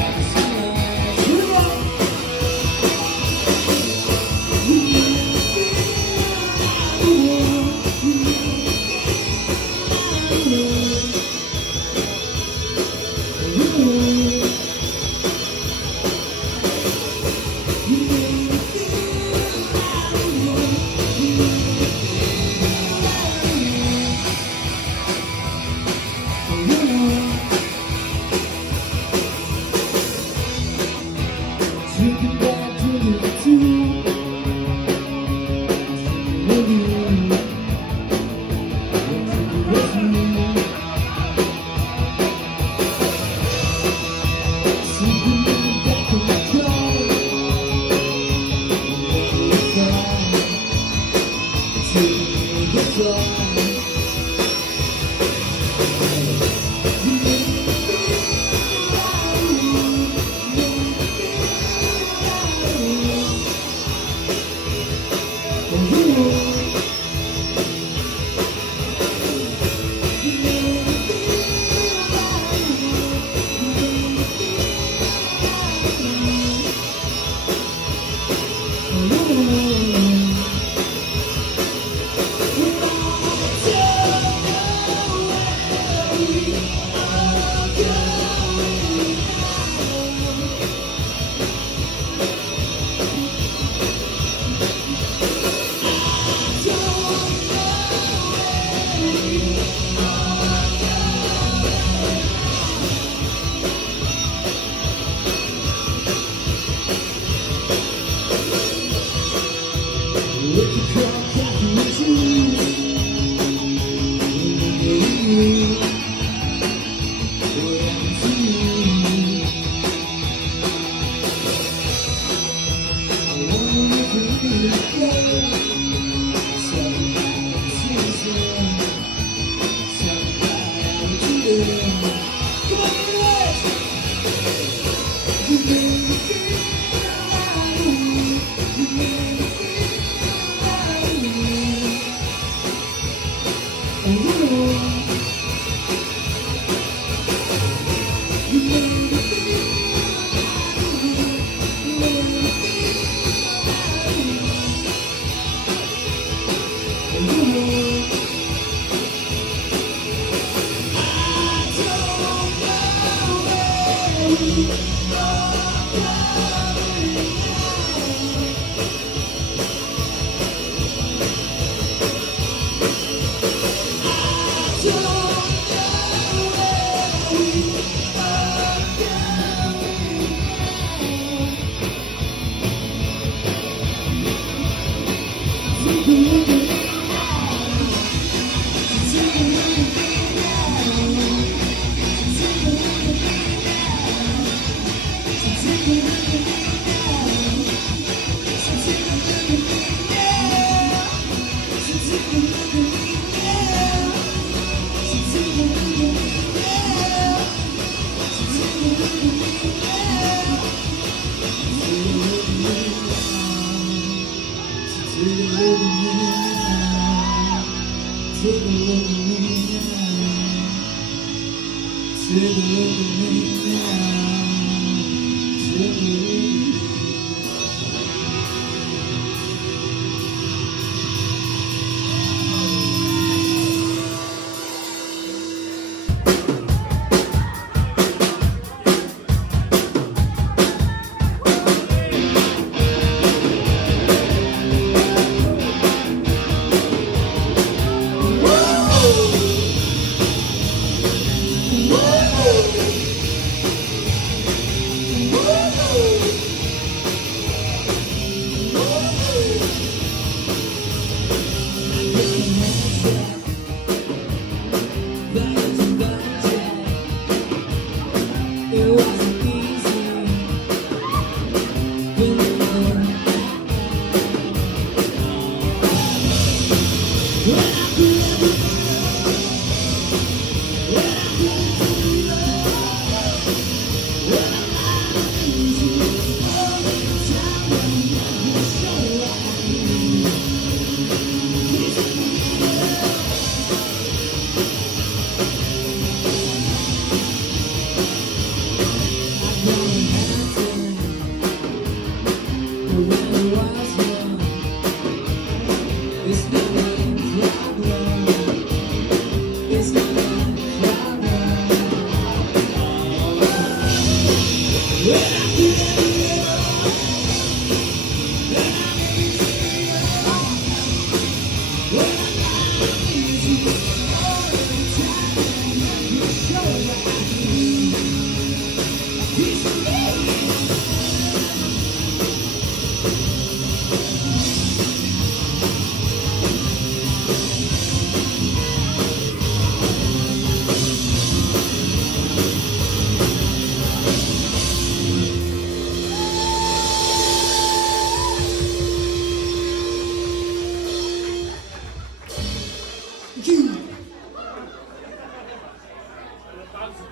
Woo!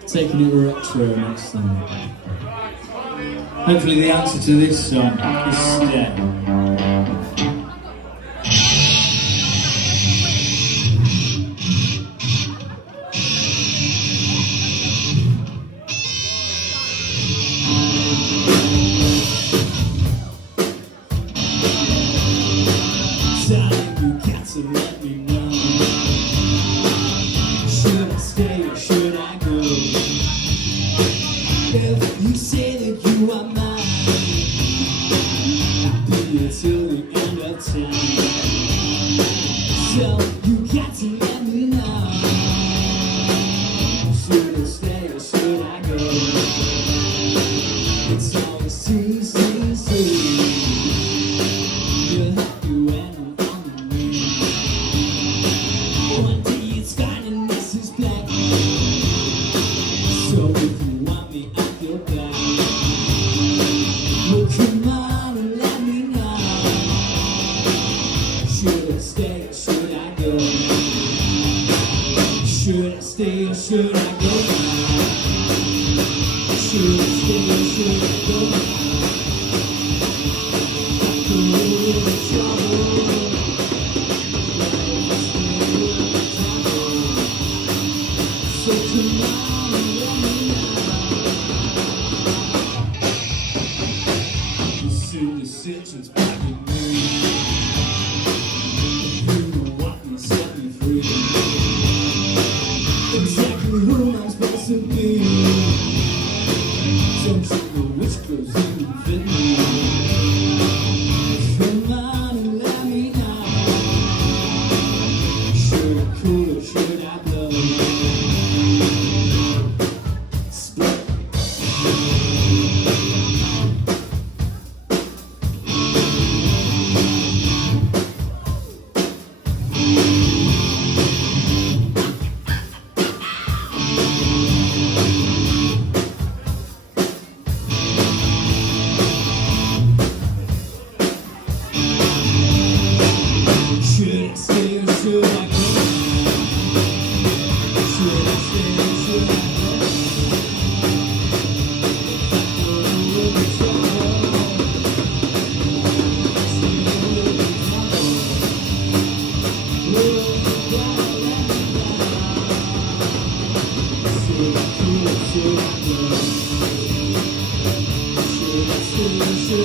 Taking it retro next time. Hopefully the answer to this song is stay. Darling, you got to let me know. Should I stay or should I go? If you say that you are mine, I'll be here till the end of time. So you got to let me know. Should I stay or should I go? It's always too soon. You're happy when I'm on the move. One day it's fine and this is black. So if you want me, I'll go back. Well, come on and let me know. Should I stay or should I go? Should I stay or should I go now? Should I stay or should I go now? So come on and let me know. You see the decisions back in me. You know what can set me free. Exactly who I'm supposed to be. Don't you know which clothes even fit me? Come on and let me know. Should I cool or should I blow? Split. Should I stay or should I go? Should I stay or should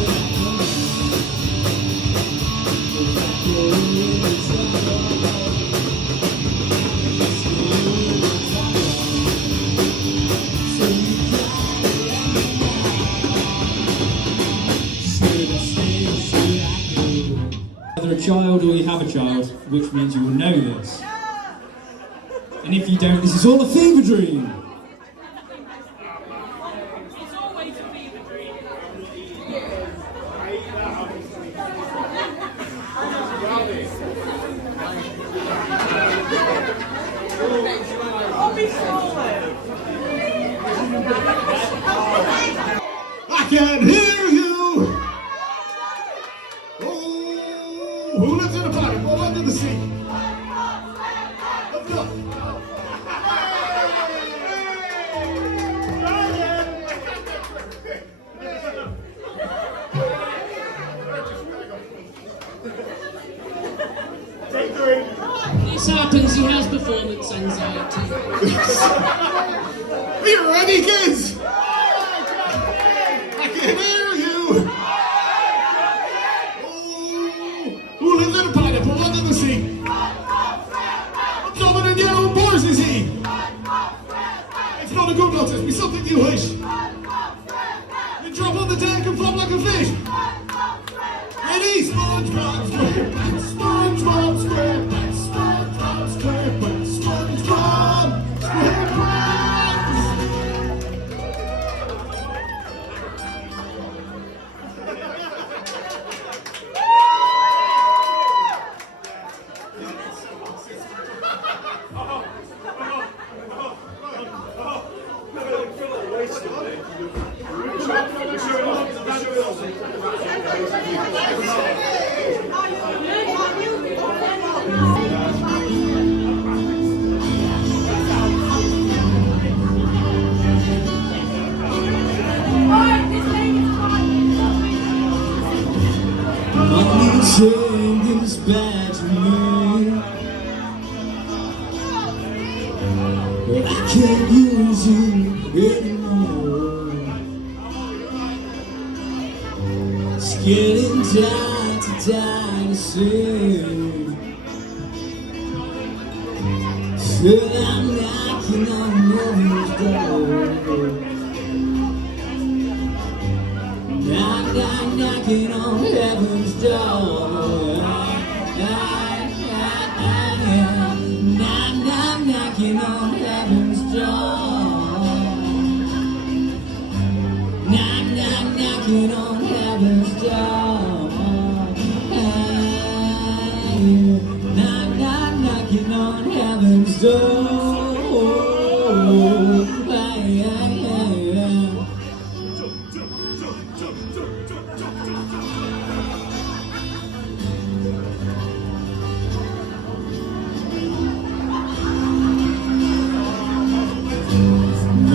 I go? Either a child or you have a child, which means you will know this. And if you don't, this is all a fever dream. It's always a fever dream. I'll be swollen. I can't hear you. Oh, who lives in the party? Go under the sea. Let's go. Take three. This happens, he has performance anxiety. Are you ready, kids? I can hear you. Oh, who lives in a pineapple under the sea? What's over in yellow boars is he? It's not a good notice, be something you wish. The drum Hop on the deck and flop like a fish. Ready? SpongeBob SquarePants, SpongeBob SquarePants, SpongeBob SquarePants, SpongeBob SquarePants. Nothing is bad to me. I can't use you anymore. It's getting time to die to see. So I'm knocking on heaven's door. Knocking on heaven's door. Knocking on heaven's door. Knocking on heaven's door. Knocking on heaven's door.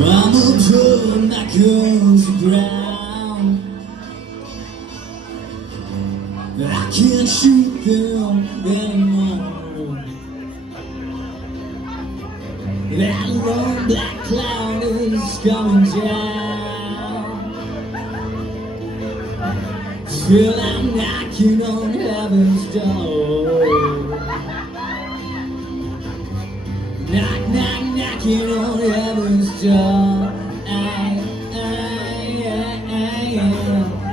I'm a drum that goes to ground. I can't shoot them anymore. That long black cloud is coming down. Still I'm knocking on heaven's door. Knocking on heaven's door.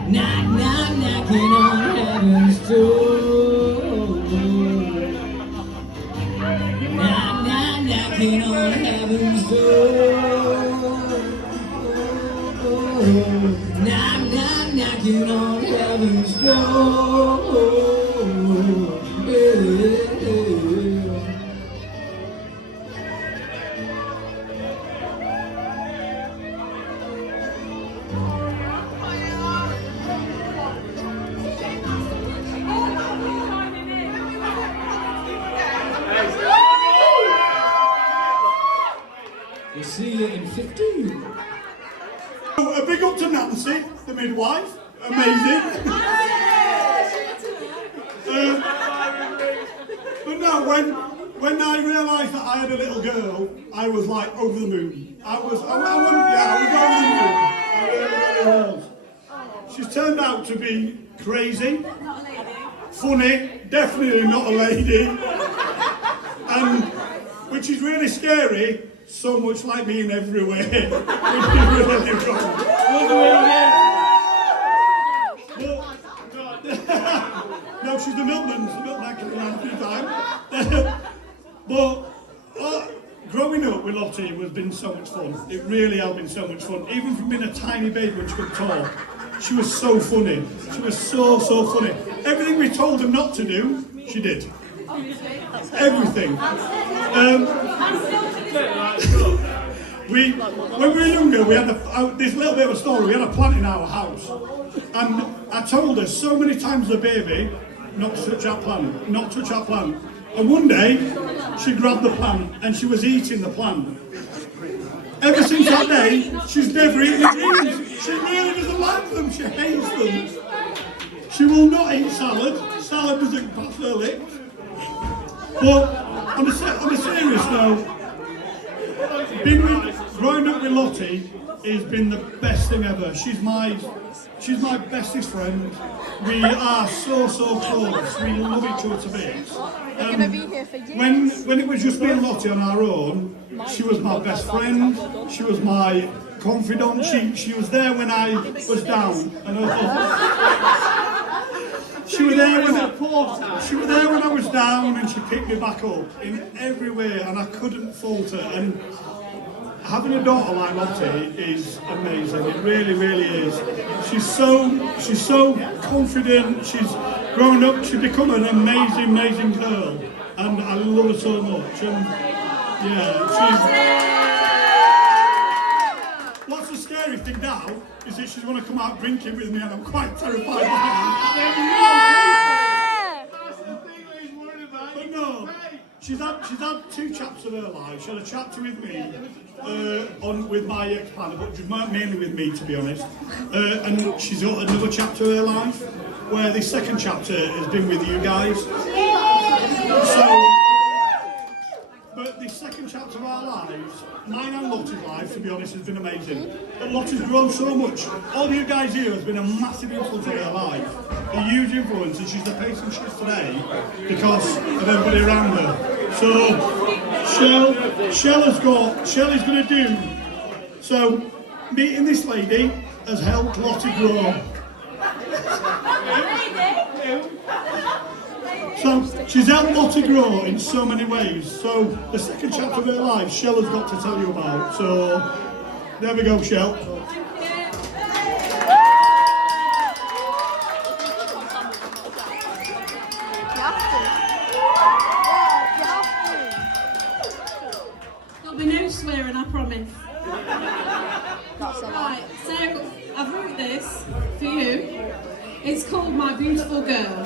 Knocking on heaven's door. Knocking on heaven's door. Knocking on heaven's door. We'll see you in 15. A big up to Nancy, the midwife. Amazing. But no, when I realised that I had a little girl, I was like over the moon. I was over the moon. I really was. She's turned out to be crazy, funny, definitely not a lady, and which is really scary. So much like me in every way, which is really good. No, she's the milkman. The milkman can around a few times. But growing up with Lottie has been so much fun. It really has been so much fun. Even from being a tiny baby when she could talk, she was so funny. She was so funny. Everything we told her not to do, she did. Everything. When we were younger, we had this little bit of a story. We had a plant in our house, and I told her so many times as a baby, not to touch that plant, not touch that plant. And one day, she grabbed the plant and she was eating the plant. Ever since that day, she's never eaten greens. She really doesn't like them. She hates them. She will not eat salad. Salad doesn't pass her lips. But on a serious note, growing up with Lottie has been the best thing ever. She's my bestest friend. We are so close. We love each other to bits. When it was just me and Lottie on our own, she was my best friend. She was my confidant. She was there when I was down. And she was there when I was down, and she picked me back up in every way, and I couldn't falter. And having a daughter like Lottie is amazing. It really, really is. She's so confident. She's grown up. She's become an amazing girl, and I love her so much. And yeah, what's the scary thing now is that she's going to come out drinking with me, and I'm quite terrified of that. But no, she's had 2 chapters of her life. She had a chapter with me, with my ex-partner, but mainly with me, to be honest. And she's got another chapter of her life, where the second chapter has been with you guys. But the second chapter of our lives, mine and Lottie's life, to be honest, has been amazing. And Lottie's grown so much. All you guys here has been a massive influence in her life. A huge influence, and she's the person she is today because of everybody around her. So, Shell is going to do. So, meeting this lady has helped Lottie grow. So she's helped Lottie grow in so many ways. So the second chapter of her life, Shell has got to tell you about. So there we go, Shell. There'll be no swearing, I promise. Right, so I've wrote this for you. It's called My Beautiful Girl.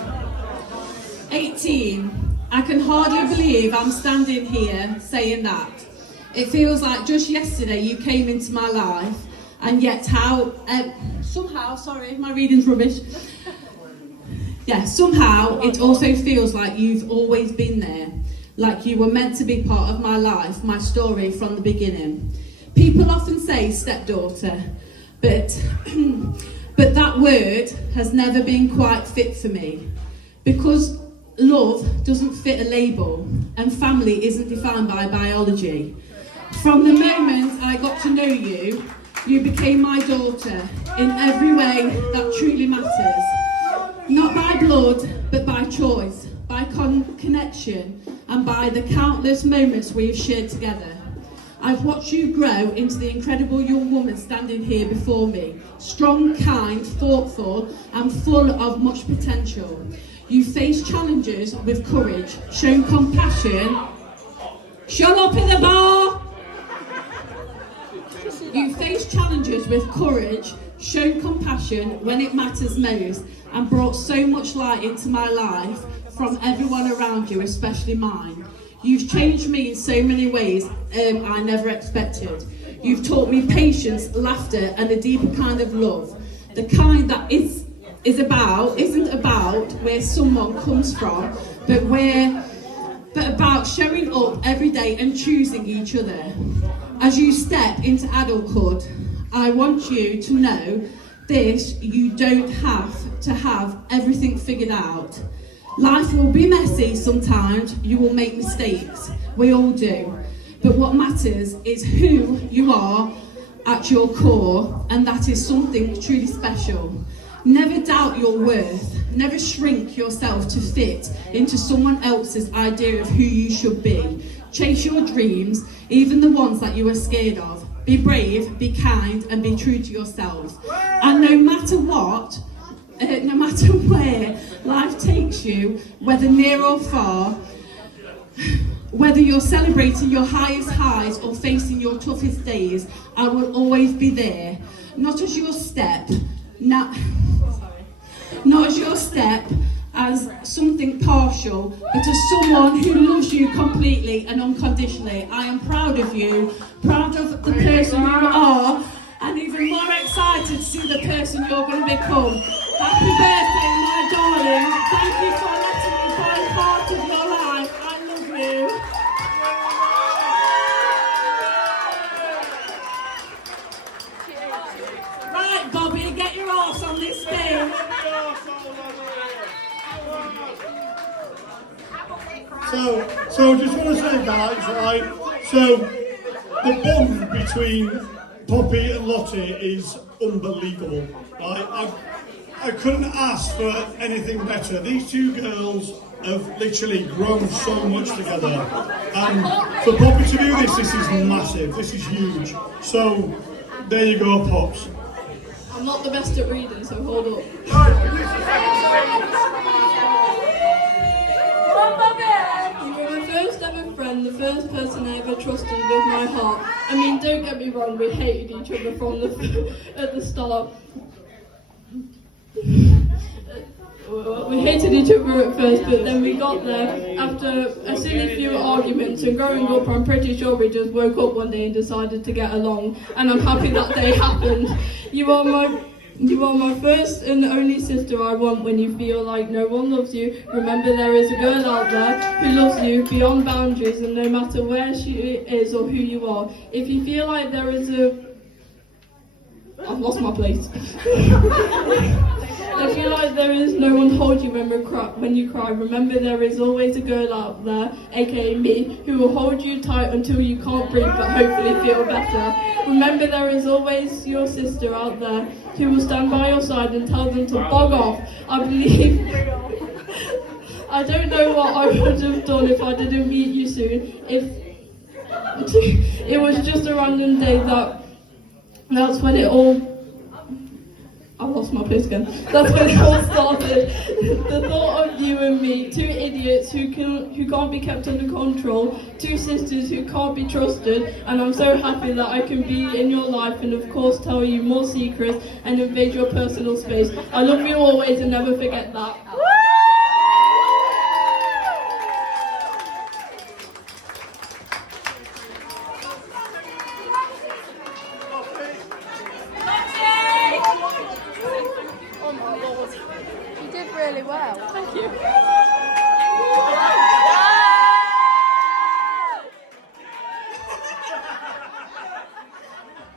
18. I can hardly believe I'm standing here saying that. It feels like just yesterday you came into my life, and yet somehow, sorry, my reading's rubbish. Yeah, somehow it also feels like you've always been there, like you were meant to be part of my life, my story from the beginning. People often say stepdaughter, but that word has never been quite fit for me, because love doesn't fit a label, and family isn't defined by biology. From the moment I got to know you, you became my daughter in every way that truly matters. Not by blood, but by choice, by connection, and by the countless moments we have shared together. I've watched you grow into the incredible young woman standing here before me, strong, kind, thoughtful, and full of much potential. You faced challenges with courage, shown compassion. Shut up in the bar! You faced challenges with courage, shown compassion when it matters most, and brought so much light into my life from everyone around you, especially mine. You've changed me in so many ways I never expected. You've taught me patience, laughter, and a deeper kind of love. The kind that isn't about where someone comes from, but about showing up every day and choosing each other. As you step into adulthood, I want you to know this: you don't have to have everything figured out. Life will be messy sometimes, you will make mistakes, we all do. But what matters is who you are at your core, and that is something truly special. Never doubt your worth, never shrink yourself to fit into someone else's idea of who you should be. Chase your dreams, even the ones that you are scared of. Be brave, be kind, and be true to yourself. And no matter what, no matter where life takes you, whether near or far, whether you're celebrating your highest highs or facing your toughest days, I will always be there. Not as your step, not as your step as something partial, but as someone who loves you completely and unconditionally. I am proud of you, proud of the person you are, and even more excited to see the person you're going to become. Happy birthday, my darling. Thank you for letting me be part of your life. I love you. Right, Bobby, get your arse on this stage. So just want to say, guys, right, so the bond between Poppy and Lottie is unbelievable. I couldn't ask for anything better. These two girls have literally grown so much together. And for Poppy to do this is massive. This is huge. So, there you go, Pops. I'm not the best at reading, so hold up. You were my first ever friend, the first person I ever trusted with my heart. I mean, don't get me wrong, we hated each other from at the start. We hated each other at first, but then we got there after a silly few arguments, and growing up I'm pretty sure we just woke up one day and decided to get along, and I'm happy that day happened. You are my first and only sister I want when you feel like no one loves you. Remember, there is a girl out there who loves you beyond boundaries, and no matter where she is or who you are, if you feel like there is I've lost my place. I feel like there is no one to hold you when you cry. Remember, there is always a girl out there, aka me, who will hold you tight until you can't breathe but hopefully feel better. Remember, there is always your sister out there who will stand by your side and tell them to bog off. I believe... I don't know what I would have done if I didn't meet you soon. If it was just a random day that's when it all... I lost my place again. That's when it all started. The thought of you and me, two idiots who can't be kept under control, two sisters who can't be trusted, and I'm so happy that I can be in your life and of course tell you more secrets and invade your personal space. I love you always and never forget that. Oh my lord. You did really well. Thank you.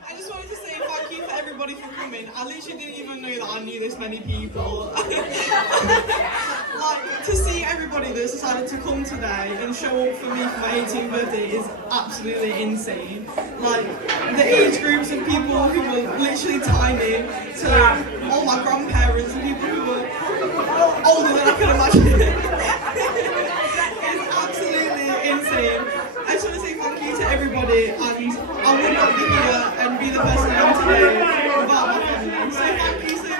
I just wanted to say thank you for everybody for coming. I literally didn't even know that I knew this many people. Like, to see everybody that's decided to come today and show up for me for my 18th birthday is absolutely insane. Like, the age groups of people who were literally tiny to all my grandparents and people who were older than I could imagine. It's absolutely insane. I just want to say thank you to everybody, and I would not be here and be the person I am today without my family. So thank you so much.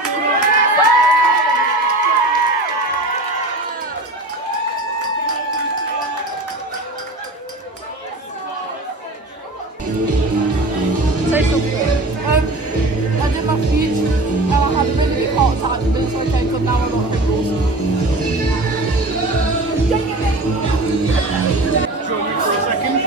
Say something. I did my speech and I had a really big heart attack, but it's okay because now I got Pringles. Join me for a second.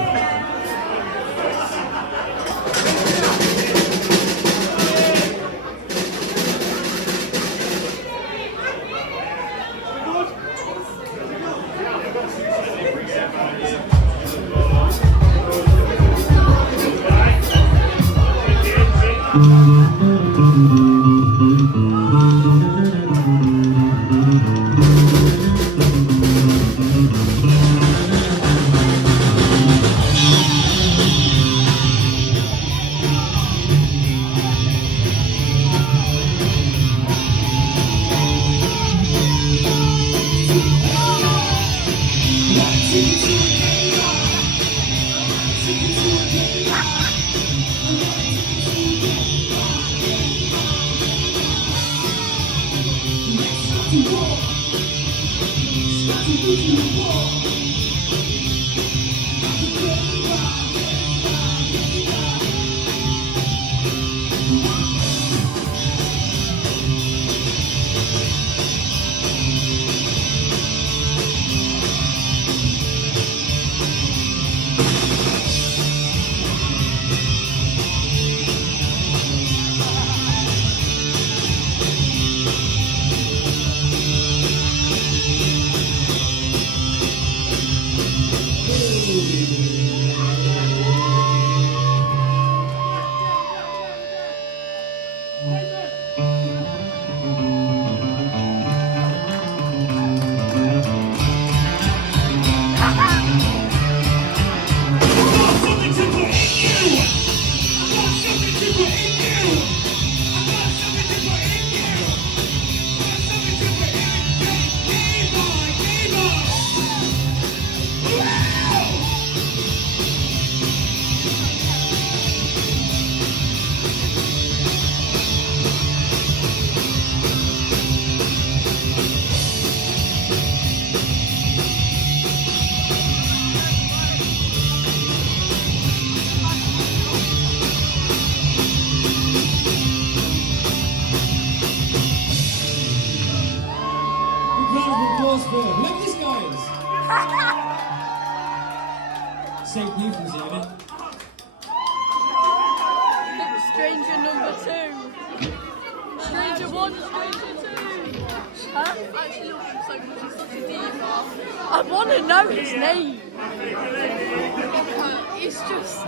Oxford, whoever this guy is. Save you from seeing it. Stranger number 2. Stranger 1, Stranger 2. Huh? I actually love him so much, he's such a diva. I want to know his name. It's just...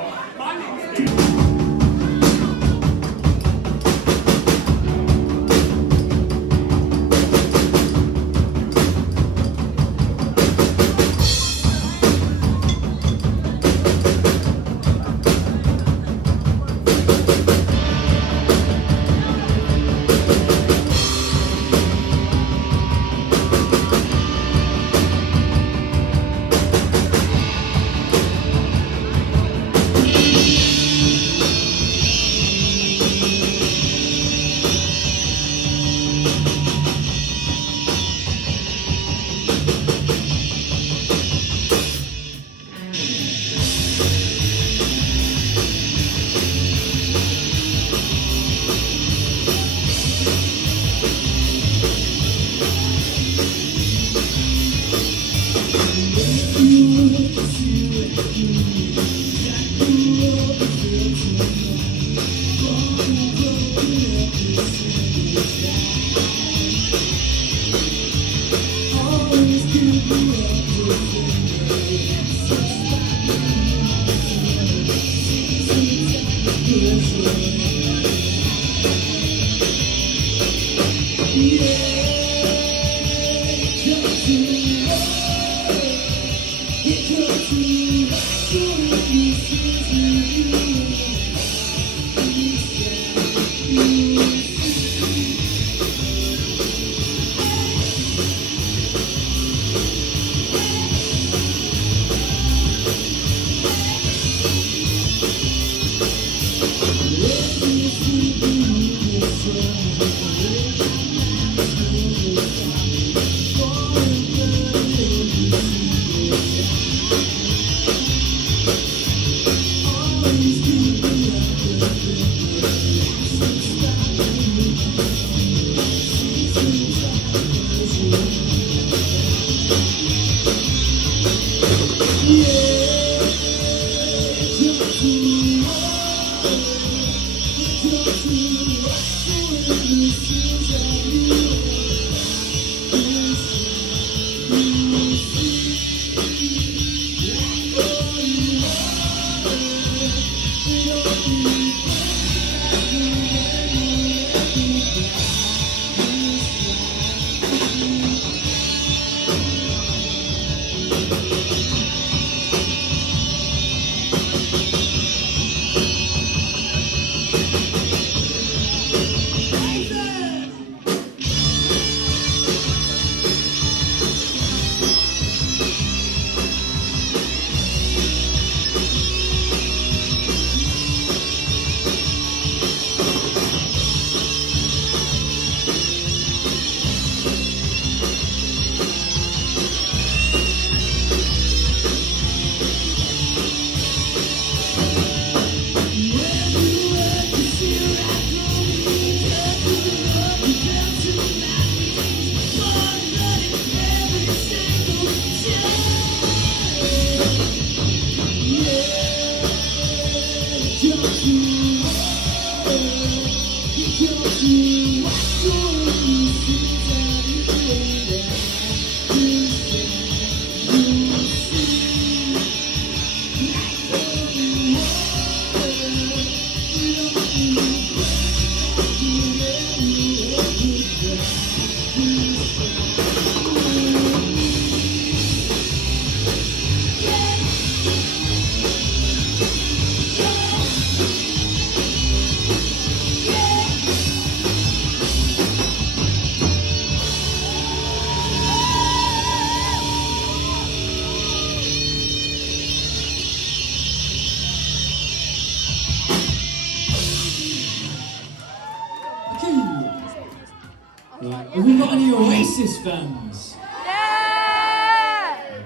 Right. Have we got any Oasis fans? Yeah!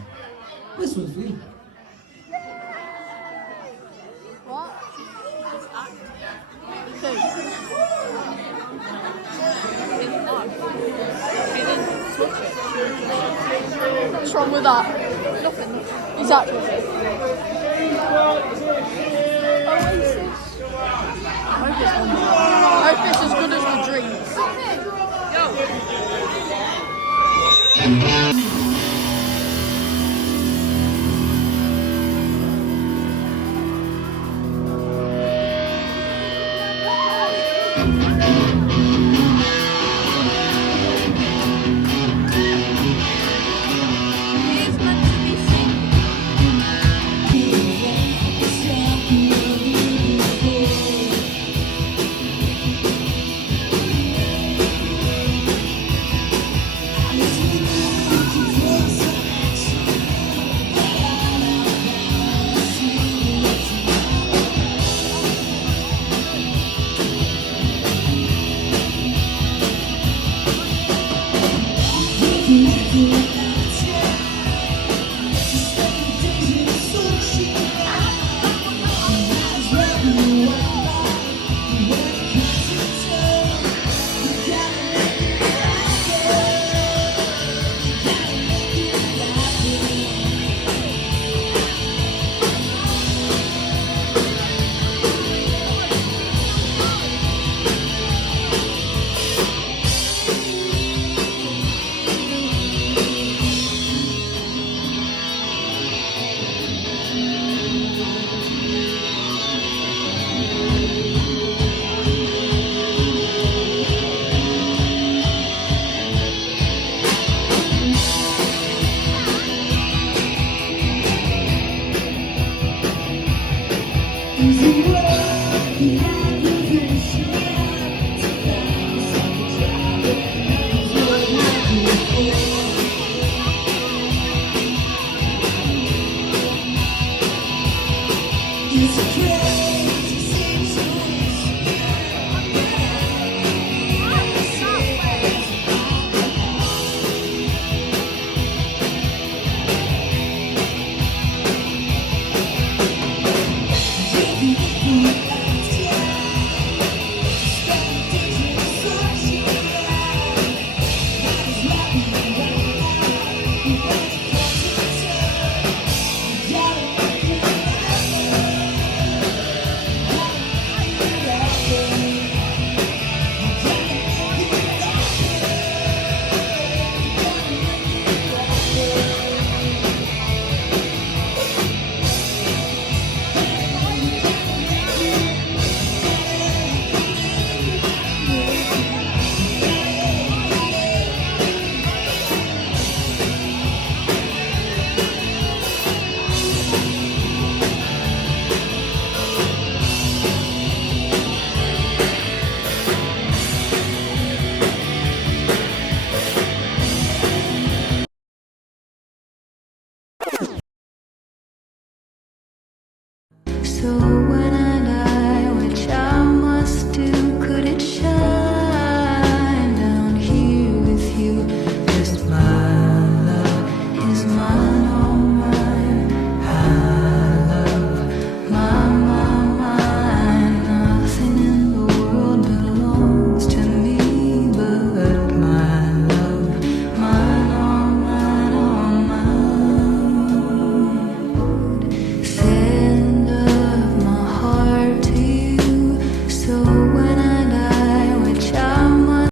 This one's for you. What? Who? What's wrong with that? Nothing. Exactly. Oasis. I hope it's as good as the drinks. So